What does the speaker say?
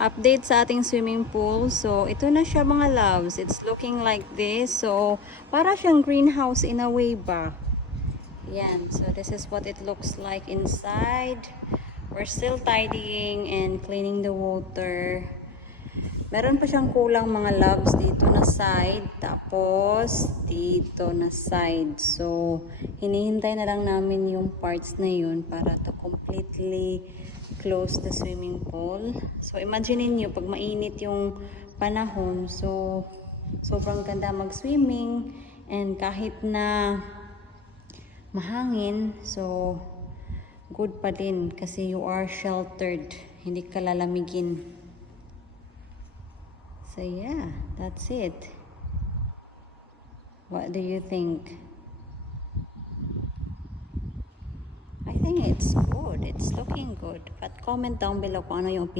Update sa ating swimming pool. So, ito na siya mga loves. It's looking like this. So, para siyang greenhouse in a way ba? Yan. So, this is what it looks like inside. We're still tidying and cleaning the water. Meron pa siyang kulang mga loves dito na side. Tapos, dito na side. So, hinihintay na lang namin yung parts na yun para to completely close the swimming pool. So, imagine niyo pag mainit yung panahon, so, sobrang ganda mag-swimming. And kahit na mahangin, so, good pa din kasi you are sheltered. Hindi ka lalamigin. So, yeah, that's it. What do you think? I think it's good. It's looking good. But comment down below kung ano yung opinion.